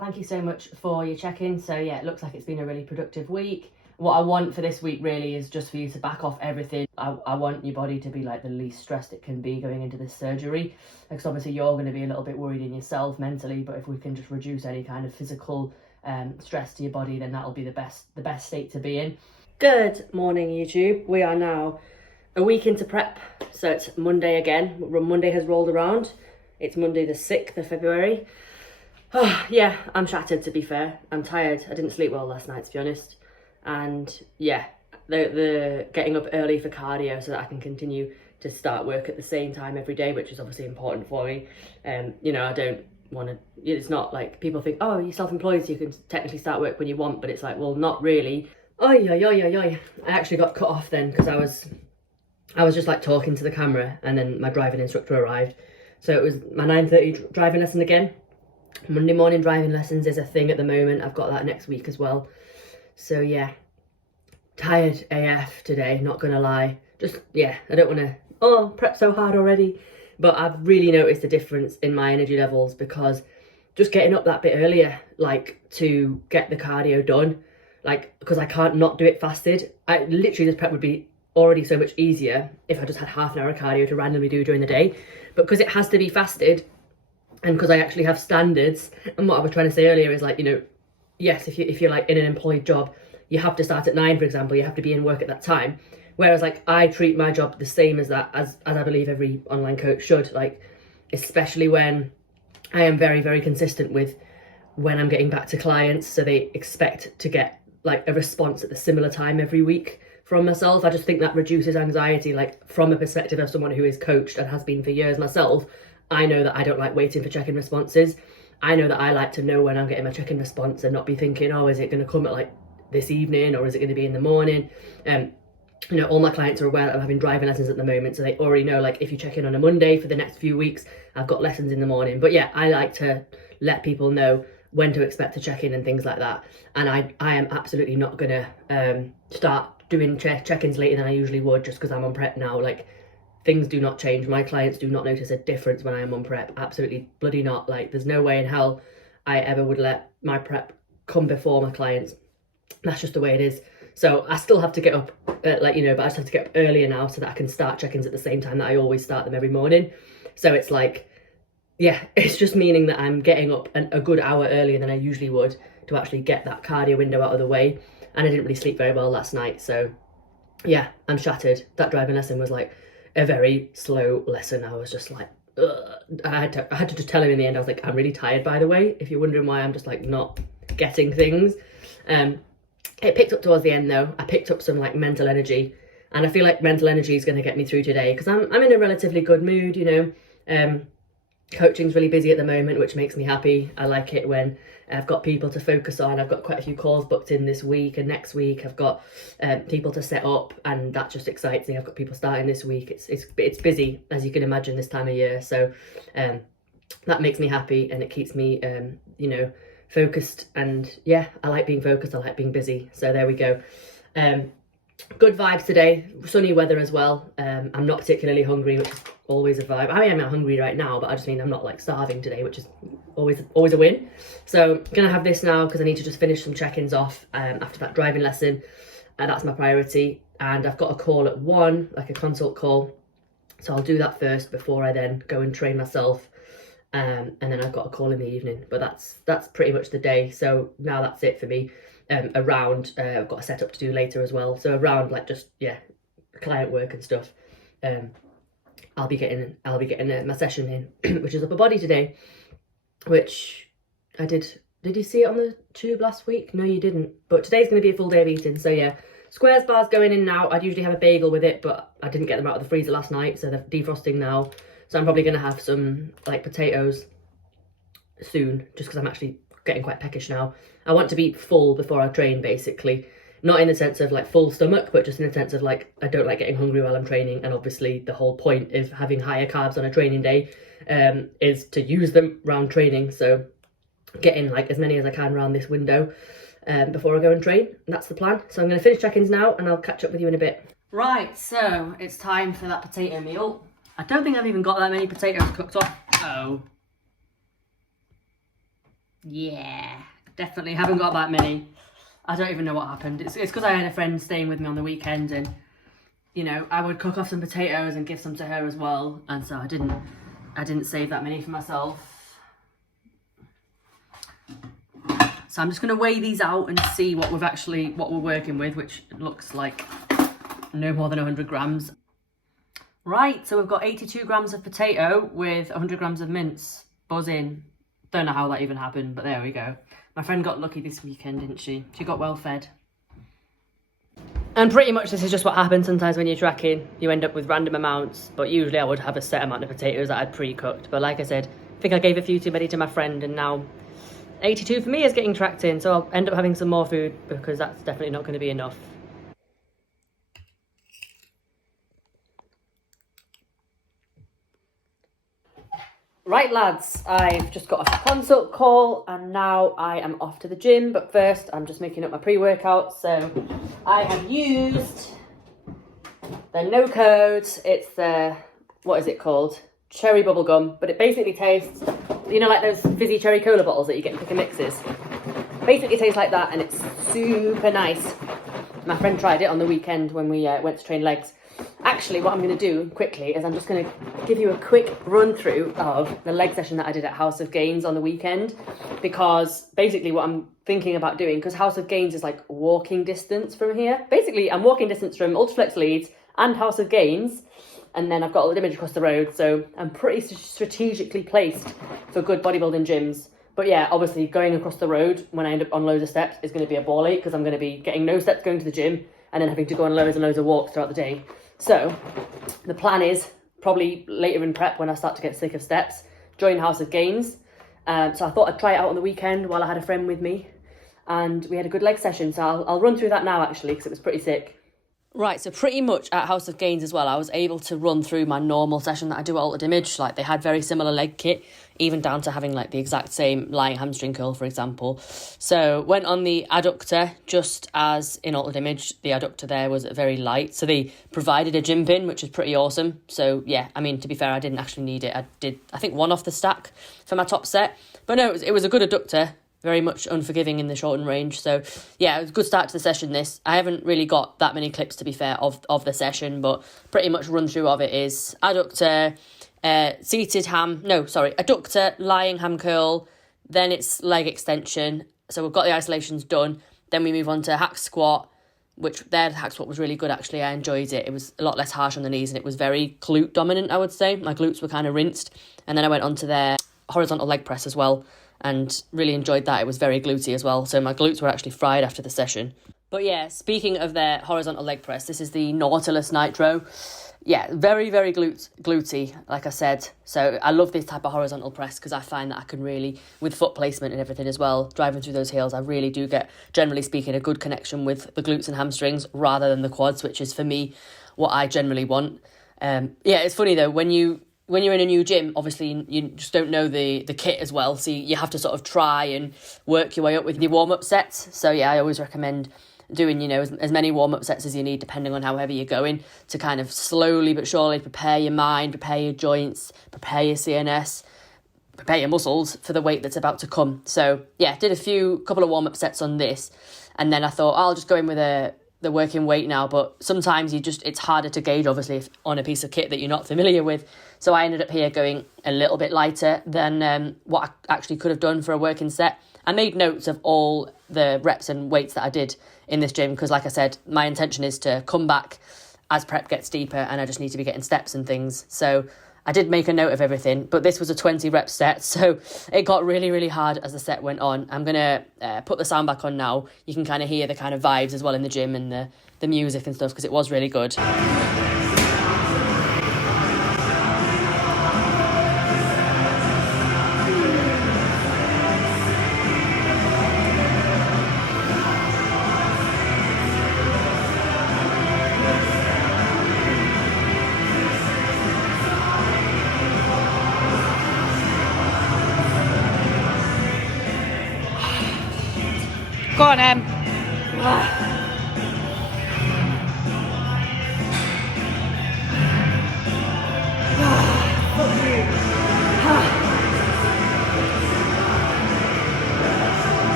Thank you so much for your check-in. So yeah, it looks like it's been a really productive week. What I want for this week really is just for you to back off everything. I want your body to be like the least stressed it can be going into this surgery, because obviously you're going to be a little bit worried in yourself mentally, but if we can just reduce any kind of physical stress to your body, then that'll be the best state to be in. Good morning, YouTube. We are now a week into prep, so it's Monday again. Monday has rolled around. It's Monday the 6th of February. Oh, yeah, I'm shattered, to be fair. I'm tired. I didn't sleep well last night, to be honest. And yeah, the getting up early for cardio so that I can continue to start work at the same time every day, which is obviously important for me. You know, I don't want to, it's not like people think, oh, you're self-employed, so you can technically start work when you want, but it's like, well, not really. Oi, oi, oi, oi, oi. I actually got cut off then because I was just like talking to the camera, and then my driving instructor arrived. So it was my 9:30 driving lesson again. Monday morning driving lessons is a thing at the moment. I've got that next week as well. So yeah, tired AF today, not gonna lie. Just, yeah, I don't want to, prep so hard already. But I've really noticed a difference in my energy levels because just getting up that bit earlier, like to get the cardio done, like, because I can't not do it fasted. I literally, this prep would be already so much easier if I just had half an hour of cardio to randomly do during the day. But because it has to be fasted, and because I actually have standards, and what I was trying to say earlier is like, you know, yes, if you're like in an employed job, you have to start at 9, for example, you have to be in work at that time. Whereas like I treat my job the same as that, as I believe every online coach should, like, especially when I am very, very consistent with when I'm getting back to clients. So they expect to get like a response at the similar time every week from myself. I just think that reduces anxiety, like from a perspective of someone who is coached and has been for years myself. I know that I don't like waiting for check-in responses. I know that I like to know when I'm getting my check-in response and not be thinking, oh, is it going to come at like this evening or is it going to be in the morning? You know, all my clients are aware that I'm having driving lessons at the moment, so they already know, like, if you check in on a Monday for the next few weeks, I've got lessons in the morning. But yeah, I like to let people know when to expect to check in and things like that. And I am absolutely not going to start doing check-ins later than I usually would just because I'm on prep now. Like, things do not change. My clients do not notice a difference when I am on prep. Absolutely bloody not. Like, there's no way in hell I ever would let my prep come before my clients. That's just the way it is. So I still have to get up, but I just have to get up earlier now so that I can start check-ins at the same time that I always start them every morning. So it's like, yeah, it's just meaning that I'm getting up a good hour earlier than I usually would to actually get that cardio window out of the way. And I didn't really sleep very well last night. So yeah, I'm shattered. That driving lesson was like a very slow lesson. I was just like, ugh. I had to just tell him in the end, I was like, I'm really tired, by the way, if you're wondering why I'm just like not getting things. It picked up towards the end though. I picked up some like mental energy, and I feel like mental energy is going to get me through today because I'm in a relatively good mood, you know. Coaching's really busy at the moment, which makes me happy. I like it when I've got people to focus on. I've got quite a few calls booked in this week and next week. I've got people to set up, and that just excites me. I've got people starting this week. It's busy, as you can imagine, this time of year. So that makes me happy, and it keeps me, you know, focused. And yeah, I like being focused. I like being busy. So there we go. Good vibes today. Sunny weather as well. I'm not particularly hungry, which is always a vibe. I am not hungry right now, but I just mean I'm not like starving today, which is always a win. So gonna have this now because I need to just finish some check-ins off after that driving lesson. That's my priority. And I've got a call at 1, like a consult call. So I'll do that first before I then go and train myself. And then I've got a call in the evening. But that's pretty much the day. So now that's it for me. Around I've got a setup to do later as well, so around like just, yeah, client work and stuff, I'll be getting my session in which is upper body today, which I did you see it on the tube last week? No, you didn't, but today's going to be a full day of eating. So yeah, squares bars going in now. I'd usually have a bagel with it, but I didn't get them out of the freezer last night, so they're defrosting now. So I'm probably going to have some like potatoes soon, just because I'm actually getting quite peckish now. I want to be full before I train, basically. Not in the sense of like full stomach, but just in the sense of like, I don't like getting hungry while I'm training. And obviously the whole point of having higher carbs on a training day is to use them around training. So getting like as many as I can around this window before I go and train. And that's the plan. So I'm going to finish check-ins now and I'll catch up with you in a bit. Right, so it's time for that potato meal. I don't think I've even got that many potatoes cooked off. Oh. Yeah, definitely haven't got that many. I don't even know what happened. It's because I had a friend staying with me on the weekend, and you know, I would cook off some potatoes and give some to her as well, and so I didn't save that many for myself. So I'm just going to weigh these out and see what we're working with, which looks like no more than 100 grams. Right, so we've got 82 grams of potato with 100 grams of mince. Buzzing. Don't know how that even happened, but there we go. My friend got lucky this weekend, didn't she? She got well fed. And pretty much this is just what happens sometimes when you're tracking. You end up with random amounts, but usually I would have a set amount of potatoes that I'd pre-cooked. But like I said, I think I gave a few too many to my friend, and now 82 for me is getting tracked in, so I'll end up having some more food because that's definitely not going to be enough. Right lads, I've just got off a consult call and now I am off to the gym, but first I'm just making up my pre-workout. So I have used the no code, it's the, what is it called? Cherry bubble gum, but it basically tastes, you know, like those fizzy cherry cola bottles that you get in pick and mixes. Basically tastes like that, and it's super nice. My friend tried it on the weekend when we went to train legs. Actually, what I'm going to do quickly is I'm just going to give you a quick run through of the leg session that I did at House of Gains on the weekend, because basically what I'm thinking about doing, because House of Gains is like walking distance from here. Basically, I'm walking distance from Ultraflex Leeds and House of Gains, and then I've got Old Image across the road, so I'm pretty strategically placed for good bodybuilding gyms. But yeah, obviously going across the road when I end up on loads of steps is going to be a ball ache, because I'm going to be getting no steps going to the gym and then having to go on loads and loads of walks throughout the day. So the plan is probably later in prep, when I start to get sick of steps, join House of Gains. So I thought I'd try it out on the weekend while I had a friend with me, and we had a good leg session. So I'll run through that now actually, because it was pretty sick. Right, so pretty much at House of Gains as well, I was able to run through my normal session that I do at Altered Image. Like, they had very similar leg kit, even down to having like the exact same lying hamstring curl, for example. So went on the adductor, just as in Altered Image, the adductor there was very light. So they provided a gym pin, which is pretty awesome. So yeah, I mean, to be fair, I didn't actually need it. I did, I think, one off the stack for my top set. But no, it was a good adductor. Very much unforgiving in the shortened range. So yeah, it was a good start to the session this. I haven't really got that many clips, to be fair, of the session, but pretty much run through of it is adductor, adductor, lying ham curl, then it's leg extension. So we've got the isolations done. Then we move on to hack squat, which the hack squat was really good actually. I enjoyed it. It was a lot less harsh on the knees and it was very glute dominant, I would say. My glutes were kind of rinsed. And then I went on to their horizontal leg press as well, and really enjoyed that. It was very glutey as well, so my glutes were actually fried after the session. But yeah, speaking of their horizontal leg press, this is the Nautilus Nitro. Yeah, very, very glutey, like I said. So I love this type of horizontal press because I find that I can really, with foot placement and everything as well, driving through those heels, I really do get, generally speaking, a good connection with the glutes and hamstrings rather than the quads, which is for me what I generally want. Yeah, it's funny though, when you're in a new gym, obviously you just don't know the kit as well, so you have to sort of try and work your way up with your warm-up sets. So yeah, I always recommend doing, as many warm-up sets as you need, depending on how heavy you're going, to kind of slowly but surely prepare your mind, prepare your joints, prepare your CNS, prepare your muscles for the weight that's about to come. So yeah, did a couple of warm-up sets on this, and then I thought I'll just go in with the working weight now. But sometimes it's harder to gauge, obviously, on a piece of kit that you're not familiar with. So I ended up here going a little bit lighter than what I actually could have done for a working set. I made notes of all the reps and weights that I did in this gym because, like I said, my intention is to come back as prep gets deeper and I just need to be getting steps and things. So I did make a note of everything, but this was a 20 rep set, so it got really, really hard as the set went on. I'm going to put the sound back on now. You can kind of hear the kind of vibes as well in the gym and the music and stuff, because it was really good. Go on, Em.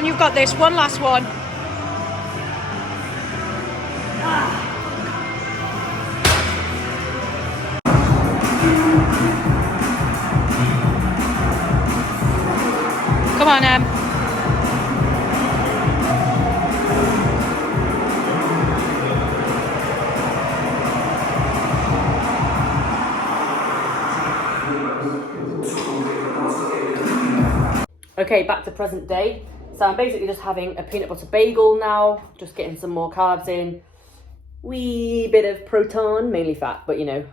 on, you've got this. One last one. Come on, Okay, back to present day. So I'm basically just having a peanut butter bagel now, just getting some more carbs in. Wee bit of protein, mainly fat, but you know,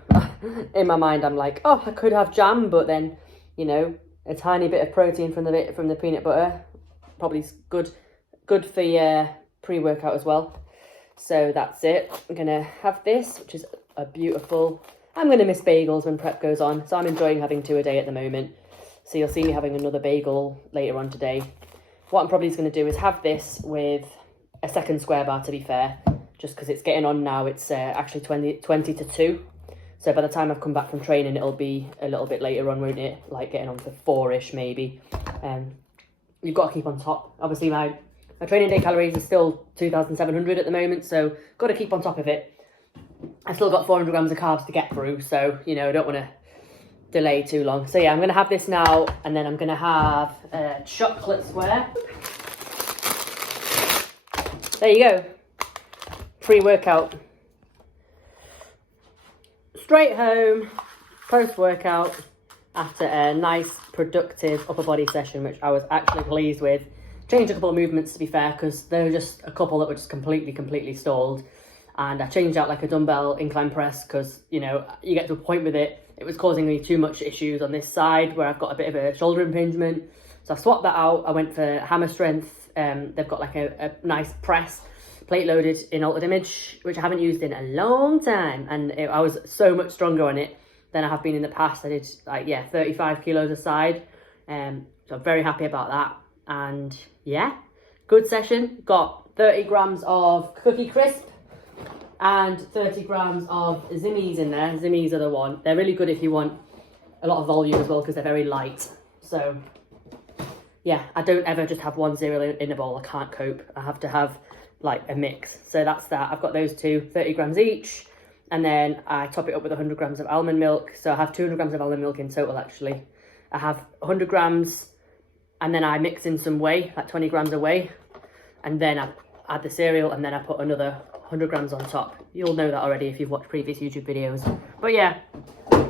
in my mind I'm like, oh, I could have jam, but then, you know, a tiny bit of protein from the peanut butter, probably good for your pre-workout as well. So that's it. I'm gonna have this, which is a beautiful. I'm gonna miss bagels when prep goes on, so I'm enjoying having 2 a day at the moment. So you'll see me having another bagel later on today. What I'm probably going to do is have this with a second square bar, to be fair, just because it's getting on now. It's actually 20 to 2. So by the time I've come back from training, it'll be a little bit later on, won't it? Like getting on for 4-ish maybe. You've got to keep on top. Obviously, my training day calories are still 2,700 at the moment, so got to keep on top of it. I've still got 400 grams of carbs to get through, so, you know, I don't want to delay too long. So yeah, I'm going to have this now, and then I'm going to have a chocolate square. There you go. Pre-workout. Straight home, post-workout, after a nice, productive upper body session, which I was actually pleased with. Changed a couple of movements, to be fair, because there were just a couple that were just completely stalled. And I changed out like a dumbbell incline press because, you know, you get to a point with it, it was causing me too much issues on this side where I've got a bit of a shoulder impingement. So I swapped that out. I went for hammer strength. They've got like a nice press, plate loaded in altered image, which I haven't used in a long time. And I was so much stronger on it than I have been in the past. I did like, 35 kilos a side. So I'm very happy about that. And yeah, good session. Got 30 grams of Cookie Crisp and 30 grams of Zimmies in there. Zimmies are the one. They're really good if you want a lot of volume as well because they're very light. So yeah, I don't ever just have one cereal in a bowl. I can't cope. I have to have like a mix. So that's that. I've got those two, 30 grams each. And then I top it up with 100 grams of almond milk. So I have 200 grams of almond milk in total actually. I have 100 grams and then I mix in some whey, like 20 grams of whey. And then I add the cereal and then I put another 100 grams on top. You'll know that already if you've watched previous YouTube videos. But yeah,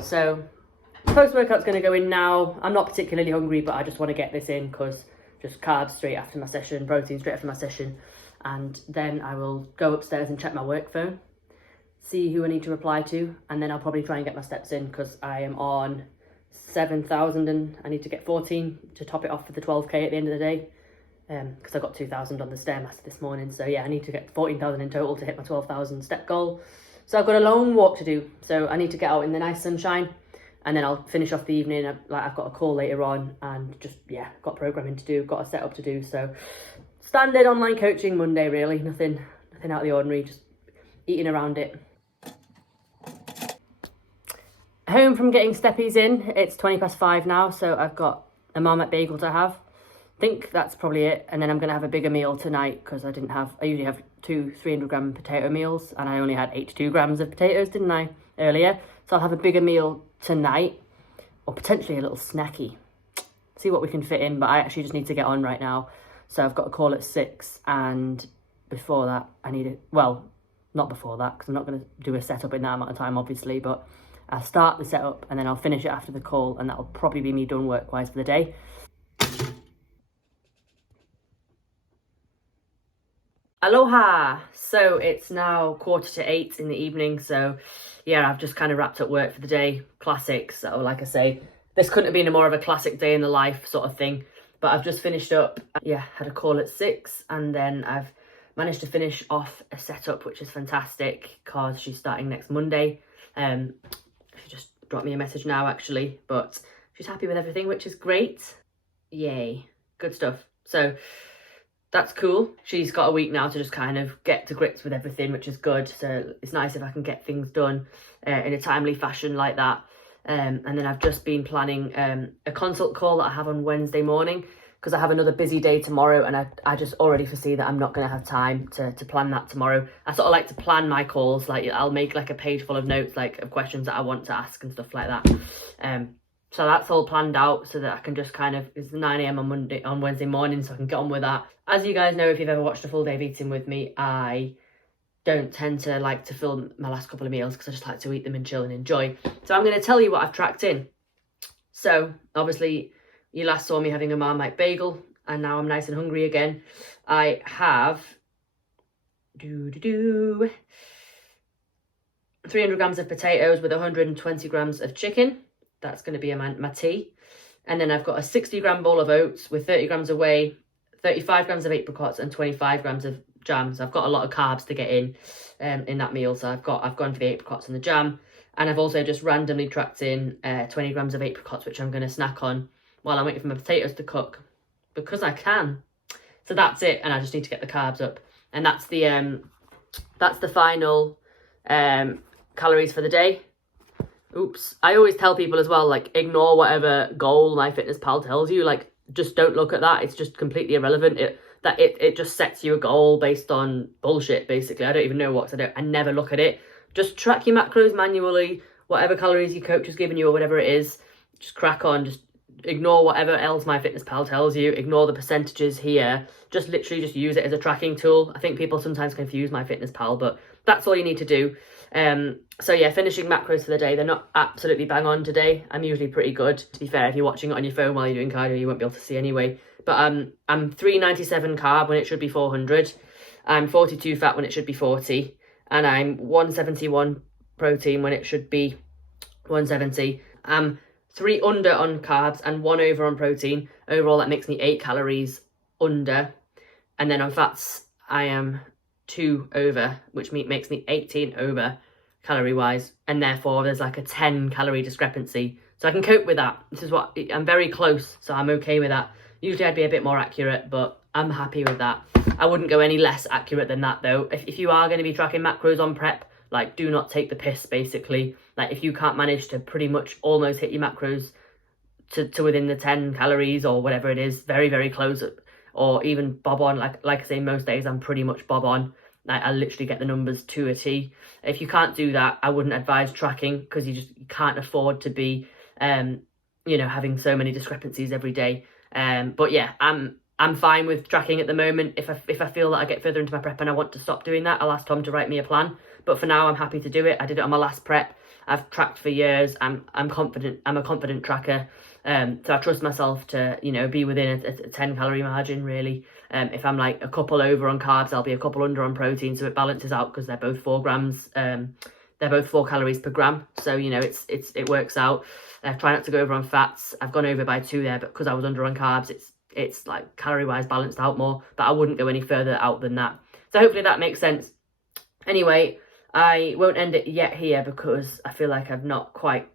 so post-workout's going to go in now. I'm not particularly hungry, but I just want to get this in because just carbs straight after my session, protein straight after my session. And then I will go upstairs and check my work phone, see who I need to reply to, and then I'll probably try and get my steps in because I am on 7,000 and I need to get 14 to top it off for the 12k at the end of the day. Because I got 2,000 on the Stairmaster this morning. So yeah, I need to get 14,000 in total to hit my 12,000 step goal. So I've got a long walk to do. So I need to get out in the nice sunshine and then I'll finish off the evening. I've got a call later on and just, yeah, got programming to do, got a setup to do. So standard online coaching Monday, really. Nothing out of the ordinary, just eating around it. Home from getting steppies in. It's 5:20 now. So I've got a Marmite bagel to have. Think that's probably it, and then I'm gonna have a bigger meal tonight because I usually have 2 300-gram potato meals and I only had 82 grams of potatoes, didn't I, earlier? So I'll have a bigger meal tonight, or potentially a little snacky. See what we can fit in, but I actually just need to get on right now. So I've got a call at 6, and before that I need it, well, not before that because I'm not gonna do a setup in that amount of time obviously, but I'll start the setup and then I'll finish it after the call, and that'll probably be me done work-wise for the day. Aloha! So it's now 7:45 in the evening, so yeah, I've just kind of wrapped up work for the day. Classic. So like I say, this couldn't have been a more of a classic day in the life sort of thing, but I've just finished up. Yeah, had a call at 6 and then I've managed to finish off a setup, which is fantastic because she's starting next Monday. She just dropped me a message now actually, but she's happy with everything, which is great. Yay, good stuff. So that's cool. She's got a week now to just kind of get to grips with everything, which is good. So it's nice if I can get things done in a timely fashion like that. And then I've just been planning a consult call that I have on Wednesday morning. because I have another busy day tomorrow, and I just already foresee that I'm not going to have time to plan that tomorrow. I sort of like to plan my calls, like I'll make like a page full of notes, like of questions that I want to ask and stuff like that. So that's all planned out so that I can just kind of, it's 9 a.m. on Wednesday morning, so I can get on with that. As you guys know, if you've ever watched a full day of eating with me, I don't tend to like to film my last couple of meals because I just like to eat them and chill and enjoy. So I'm going to tell you what I've tracked in. So obviously you last saw me having a Marmite bagel, and now I'm nice and hungry again. I have 300 grams of potatoes with 120 grams of chicken. That's going to be my tea. And then I've got a 60-gram bowl of oats with 30 grams of whey, 35 grams of apricots, and 25 grams of jam. So I've got a lot of carbs to get in that meal. So I've gone for the apricots and the jam. And I've also just randomly tracked in 20 grams of apricots, which I'm going to snack on while I'm waiting for my potatoes to cook, because I can. So that's it, and I just need to get the carbs up. And that's the final calories for the day. Oops. I always tell people as well, like, ignore whatever goal MyFitnessPal tells you. Like, just don't look at that. It's just completely irrelevant. It just sets you a goal based on bullshit, basically. I don't even know what, I never look at it. Just track your macros manually, whatever calories your coach has given you or whatever it is. Just crack on. Just ignore whatever else MyFitnessPal tells you. Ignore the percentages here. Just literally just use it as a tracking tool. I think people sometimes confuse MyFitnessPal, but that's all you need to do. So yeah, finishing macros for the day. They're not absolutely bang on today. I'm usually pretty good. To be fair, if you're watching it on your phone while you're doing cardio, you won't be able to see anyway. But I'm 397 carb when it should be 400. I'm 42 fat when it should be 40. And I'm 171 protein when it should be 170. I'm 3 under on carbs and 1 over on protein. Overall, that makes me 8 calories under. And then on fats, I am 2 over, which makes me 18 over calorie-wise. And therefore, there's like a 10 calorie discrepancy. So I can cope with that. This is what, I'm very close, so I'm okay with that. Usually I'd be a bit more accurate, but I'm happy with that. I wouldn't go any less accurate than that, though. If you are going to be tracking macros on prep, like, do not take the piss, basically. Like, if you can't manage to pretty much almost hit your macros to within the 10 calories or whatever it is, very, very close, or even bob on, like I say, most days I'm pretty much bob on. Like, I literally get the numbers to a T. If you can't do that, I wouldn't advise tracking, because you can't afford to be, having so many discrepancies every day. But yeah, I'm fine with tracking at the moment. If I feel that I get further into my prep and I want to stop doing that, I'll ask Tom to write me a plan. But for now, I'm happy to do it. I did it on my last prep. I've tracked for years. I'm confident. I'm a confident tracker. So I trust myself to, be within a 10 calorie margin, really. If I'm like a couple over on carbs, I'll be a couple under on protein. So it balances out, because they're both 4 grams. They're both 4 calories per gram. So, it works out. Try not to go over on fats. I've gone over by 2 there, but because I was under on carbs, it's like calorie-wise balanced out more, but I wouldn't go any further out than that. So hopefully that makes sense. Anyway, I won't end it yet here, because I feel like I've not quite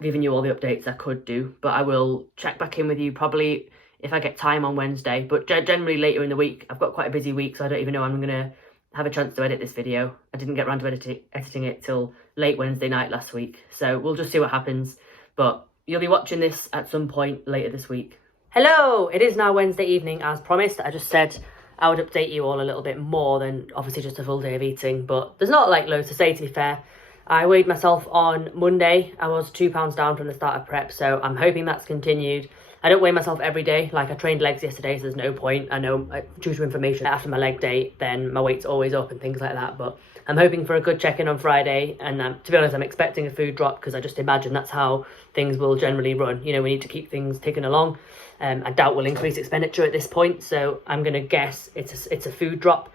given you all the updates I could do, but I will check back in with you probably if I get time on Wednesday, but generally later in the week. I've got quite a busy week, so I don't even know I'm going to have a chance to edit this video. I didn't get around to editing it till late Wednesday night last week, so we'll just see what happens. But you'll be watching this at some point later this week. Hello, it is now Wednesday evening, as promised. I just said I would update you all a little bit more than obviously just a full day of eating, but there's not like loads to say, to be fair. I weighed myself on Monday. I was 2 pounds down from the start of prep, so I'm hoping that's continued. I don't weigh myself every day. Like, I trained legs yesterday, so there's no point. I know, due to information, after my leg day, then my weight's always up and things like that, but I'm hoping for a good check-in on Friday, and to be honest, I'm expecting a food drop, because I just imagine that's how things will generally run. We need to keep things ticking along. I doubt we'll increase expenditure at this point, so I'm going to guess it's a food drop,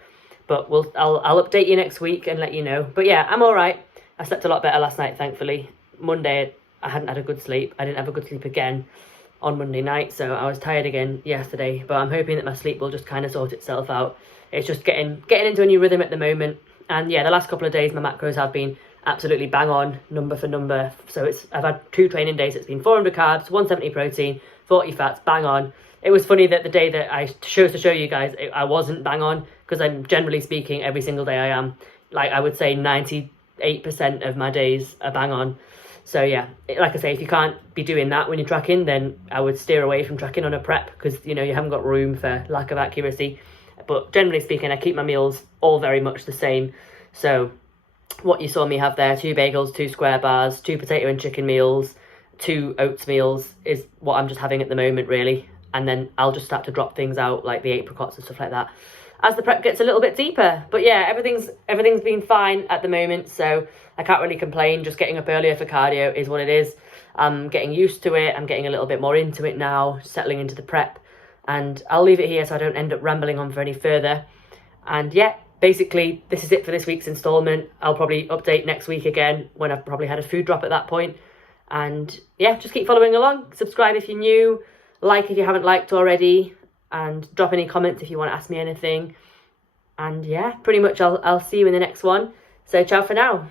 but I'll update you next week and let you know. But yeah, I'm all right. I slept a lot better last night, thankfully. Monday, I hadn't had a good sleep. I didn't have a good sleep again on Monday night, so I was tired again yesterday, but I'm hoping that my sleep will just kind of sort itself out. It's just getting into a new rhythm at the moment. And yeah, the last couple of days my macros have been absolutely bang on, number for number. So I've had 2 training days. It's been 400 carbs, 170 protein, 40 fats, bang on. It was funny that the day that I chose to show you guys, I wasn't bang on, because I'm generally speaking, every single day I am. Like, I would say 98% of my days are bang on. So yeah, like I say, if you can't be doing that when you're tracking, then I would steer away from tracking on a prep, because you haven't got room for lack of accuracy. But generally speaking, I keep my meals all very much the same. So what you saw me have there, 2 bagels, 2 square bars, 2 potato and chicken meals, 2 oats meals is what I'm just having at the moment, really. And then I'll just start to drop things out, like the apricots and stuff like that, as the prep gets a little bit deeper. But yeah, everything's been fine at the moment, so I can't really complain. Just getting up earlier for cardio is what it is. I'm getting used to it. I'm getting a little bit more into it now, settling into the prep. And I'll leave it here so I don't end up rambling on for any further. And yeah, basically this is it for this week's instalment. I'll probably update next week again when I've probably had a food drop at that point. And yeah, just keep following along. Subscribe if you're new, like if you haven't liked already, and drop any comments if you want to ask me anything. And yeah, pretty much I'll see you in the next one. So ciao for now.